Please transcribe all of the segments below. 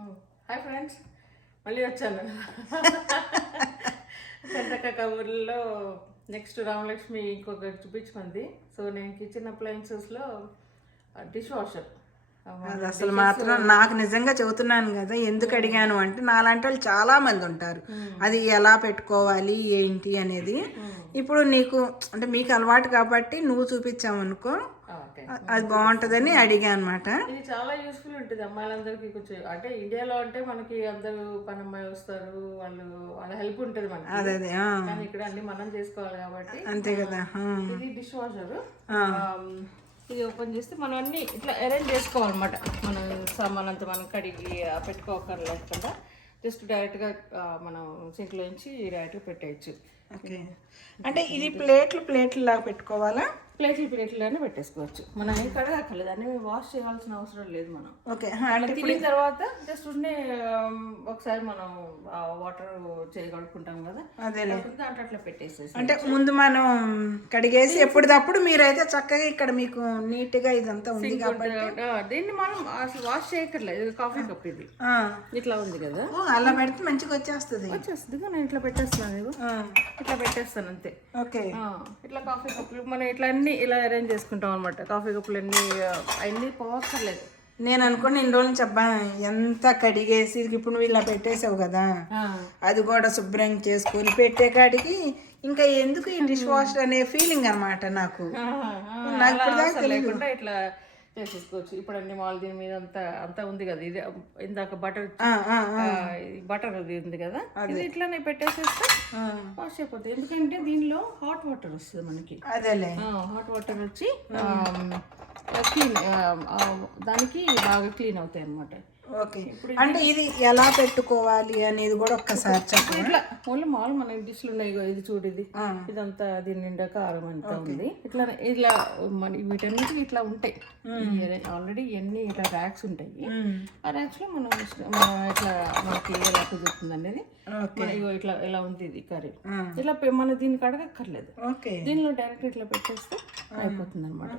Hi friends, మళ్ళీ వచ్చాను. కంటక కబుర్లో next Ramalakshmi ఇంకొకటి చూపించుకుంది. సో నేను కిచెన్ అప్లయన్సెస్లో డిష్ వాషర్ అది అసలు మాత్రం నాకు నిజంగా చెబుతున్నాను కదా, ఎందుకు అడిగాను అంటే నాలాంటి వాళ్ళు చాలా మంది ఉంటారు. అది ఎలా పెట్టుకోవాలి ఏంటి అనేది. ఇప్పుడు నీకు అంటే మీకు అలవాటు కాబట్టి నువ్వు చూపించావనుకో, అది బాగుంటుందని అడిగా అనమాట. ఇది చాలా యూస్ఫుల్ ఉంటుంది అమ్మాయిలందరికీ. కొంచెం అంటే ఇండియాలో అంటే మనకి అందరూ పని అమ్మాయి వస్తారు, వాళ్ళ హెల్ప్ ఉంటుంది మనకి. అదే కానీ ఇక్కడ అన్ని మనం చేసుకోవాలి కాబట్టి అంతే కదా. ఇది డిష్ వాషర్. ఇది ఓపెన్ చేస్తే మనం అన్ని ఇట్లా అరేంజ్ చేసుకోవాలన్నమాట. మన సామాన్ అంతా మనం కడిగి పెట్టుకోకర్లేకుండా జస్ట్ డైరెక్ట్గా మనం సింక్లో నుంచి డైరెక్ట్గా పెట్టేయచ్చు. ఓకే, అంటే ఇది ప్లేట్లు లాగా పెట్టుకోవాలా? ప్లేట్లనే పెట్టేసుకోవచ్చు. మనం ఏం కడగక్కర్లేదు, అన్నీ వాష్ చేయాల్సిన అవసరం లేదు. మనం ఓకే తిన్న తర్వాత జస్ట్ ఒకసారి మనం వాటర్ చేయగలుగుకుంటాం కదా, అదే దాంట్లో అట్లా పెట్టేసేసి. అంటే ముందు మనం కడిగేసి ఎప్పటిదప్పుడు మీరైతే చక్కగా ఇక్కడ మీకు నీట్ గా ఇదంతా ఉంది కాబట్టి దీన్ని మనం అసలు వాష్ చేయక్కర్లేదు. ఇది కాఫీ కప్, ఇది ఇట్లా ఉంది కదా, అలా పెడితే మంచిగా వచ్చేస్తుంది. నేను ఇట్లా పెట్టేస్తున్నాను, ఇట్లా పెట్టేస్తాను అంతే. ఓకే, ఇట్లా కాఫీ కప్పులు మనం ఇట్లా అన్ని ఇలా అరేంజ్ చేసుకుంటాం అనమాట. కాఫీ కప్పులు అన్ని పోవక్కర్లేదు. నేను అనుకోండి ఇన్ని రోజులు చెప్పా ఎంత కడిగేసి ఇప్పుడు నువ్వు ఇలా పెట్టేసావు కదా, అది కూడా శుభ్రం చేసుకొని పెట్టే కాడికి ఇంకా ఎందుకు ఈ డిష్ వాషర్ అనే ఫీలింగ్ అనమాట నాకు. లేకుండా ఇట్లా చేసేసుకోవచ్చు. ఇప్పుడు అన్ని మాల్ దీని మీద అంతా ఉంది కదా. ఇది ఇందాక బటర్ అది ఉంది కదా, ఇది ఇట్లానే పెట్టేసేస్తే వాష్ అయిపోతుంది. ఎందుకంటే దీనిలో హాట్ వాటర్ వస్తుంది మనకి. అదేలే, హాట్ వాటర్ వచ్చి క్లీన్ దానికి బాగా క్లీన్ అవుతాయి అన్నమాట. ఓకే, అంటే ఇది ఎలా పెట్టుకోవాలి అనేది కూడా ఒక్కసారి చెప్పండి. ఇట్లా ఓన్లీ మాల్ మన డిష్లు ఉన్నాయి. ఇది చూడు, ఇదంతా దీని నిండా కారం అంతా ఉంది. ఇట్లా మన వీటన్నిటికి ఇట్లా ఉంటాయి ఆల్రెడీ. ఇవన్నీ ఇట్లా ర్యాక్స్ ఉంటాయి. ఆ ర్యాక్స్ లో మనం ఇట్లా మనకి ఎలా కుదురుతుంది అనేది ఇట్లా ఎలా ఉంది ఇది కర్రీ. ఇట్లా మన దీనికి అడగక్కర్లేదు. దీనిలో డైరెక్ట్ ఇట్లా పెట్టేస్తే అయిపోతుంది అనమాట.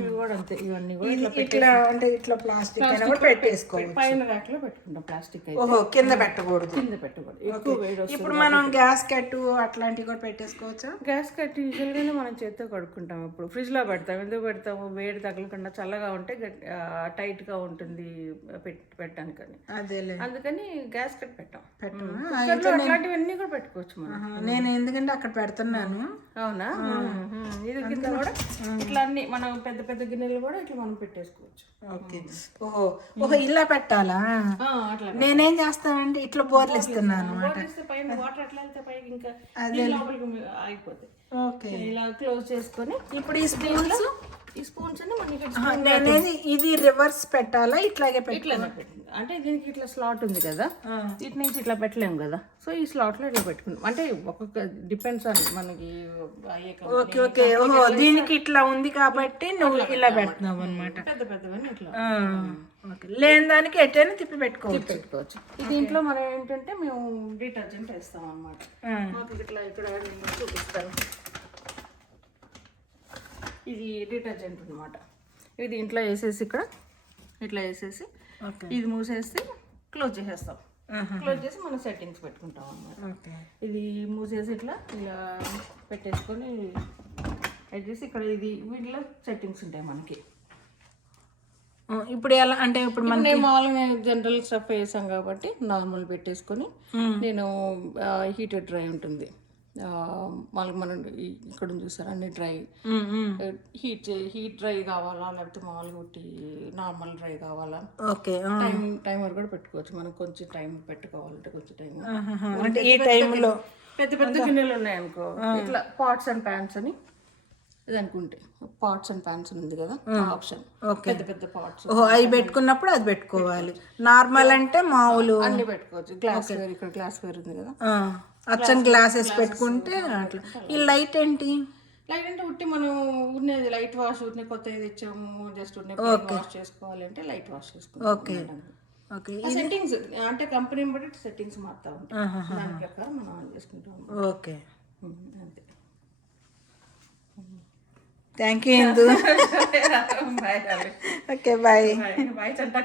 ఇవి కూడా అంతే, ఇవన్నీ కూడా ఇట్లా అంటే ఇట్లా ప్లాస్టిక్ పెట్టేసుకోవచ్చు. పైన ర్యాక్ లో పెట్టుకుంటాం. ప్లాస్టిక్ కింద పెట్టకూడదు. ఎక్కువ వేడి. ఇప్పుడు మనం గ్యాస్ కట్టు అట్లాంటివి కూడా పెట్టేసుకోవచ్చు. గ్యాస్ కట్టు యూజువల్గానే మనం చేత్తో కడుక్కుంటాం. ఇప్పుడు ఫ్రిడ్జ్ లో పెడతాం. ఎందుకు పెడతాము? వేడి తగలకుండా చల్లగా ఉంటే టైట్ గా ఉంటుంది పెట్టడానికని. అదేలే, అందుకని గ్యాస్ కట్ పెట్టాం. అట్లాంటివన్నీ కూడా పెట్టుకోవచ్చు మనం. నేను ఎందుకంటే అక్కడ పెడుతున్నాను. అవునా? ఇది కింద కూడా ఇట్లా అన్ని మనం పెద్ద పెద్ద గిన్నెలు కూడా ఇట్లా మనం పెట్టేసుకోవచ్చు. ఓకే, ఓహో ఇలా పెట్టాలా? నేనేం చేస్తానంటే ఇట్లా బోర్లు ఇస్తున్నాను పైన వాటర్ ఎట్లా వెళ్తే పైకి ఇంకా లోపలికి అయిపోతాయి. ఓకే, ఇలా క్లోజ్ చేసుకొని ఇప్పుడు ఈ స్పూన్స్ నేనేది ఇది రివర్స్ పెట్టాలా? ఇట్లాగే ఇట్లా అంటే దీనికి ఇట్లా స్లాట్ ఉంది కదా, ఇటు నుంచి ఇట్లా పెట్టలేము కదా. సో ఈ స్లాట్ లో ఇట్లా పెట్టుకుంటాం. అంటే ఒక్కొక్క డిపెండ్స్ అని మనకి. ఓకే ఓకే, ఓహో దీనికి ఇట్లా ఉంది కాబట్టి నువ్వు ఇలా పెడుతున్నావు అనమాట. పెద్ద పెద్దవన్నీ ఇట్లా. లేని దానికి ఎట్టైనా తిప్పి పెట్టుకోవచ్చు. దీంట్లో మనం ఏంటంటే మేము డిటర్జెంట్ వేస్తాం అనమాట. ఇట్లా ఇక్కడ చూపిస్తాను. ఇది డిటర్జెంట్ అనమాట. ఇది దీంట్లో వేసేసి ఇక్కడ ఇట్లా వేసేసి ఇది మూసేసి క్లోజ్ చేసేస్తాం. క్లోజ్ చేసి మనం సెట్టింగ్స్ పెట్టుకుంటాం అన్నమాట. ఇది మూసేసి ఇలా పెట్టేసుకొని చేసి ఇక్కడ ఇది వీటిలో సెట్టింగ్స్ ఉంటాయి మనకి. ఇప్పుడు ఎలా అంటే ఇప్పుడు నేను మామూలుగా జనరల్ స్టఫ్ వేసాం కాబట్టి నార్మల్ పెట్టేసుకొని నేను హీటెడ్ డ్రై ఉంటుంది మామూలుగా మనం ఇక్కడ చూసారా అన్ని డ్రై. హీట్ డ్రై కావాలా లేకపోతే మామూలుగా ఒకటి నార్మల్ డ్రై కావాలా? ఓకే, టైమర్ కూడా పెట్టుకోవచ్చు. మనం కొంచెం టైం పెట్టుకోవాలంటే కొంచెం టైం. అంటే ఈ టైంలో పెద్ద పెద్ద గిన్నెలు ఉన్నాయనుకో, ఇట్లా పాట్స్ అండ్ ప్యాన్స్ అని ఇది అనుకుంటే పాట్స్ అండ్ ప్యాన్స్ ఉంది కదా ఆప్షన్. పెద్ద పెద్ద పాట్స్ అవి పెట్టుకున్నప్పుడు అది పెట్టుకోవాలి. నార్మల్ అంటే మామూలు అన్ని పెట్టుకోవచ్చు. గ్లాస్ వేర్, ఇక్కడ గ్లాస్ వేర్ ఉంది కదా, అచ్చన్ గ్లాసెస్ పెట్టుకుంటే అట్లా. ఈ లైట్ ఏంటి? లైట్ అంటే ఉట్టి మనం ఉన్నది లైట్ వాష్ ఉట్నే కొత్తది తెచ్చాము జస్ట్ వాష్ చేసుకోవాలి అంటే లైట్ వాష్ చేసుకోవాలి. ఓకే ఓకే, సెట్టింగ్స్ అంటే కంపెనీ బట్టి సెట్టింగ్స్ మారుతా ఉంటాయి. దాని ప్రకారం మనం ఆన్ చేసుకుంటాం. ఓకే, అంతే. Thank you Indu. Bye. Okay, bye. Bye చంటా.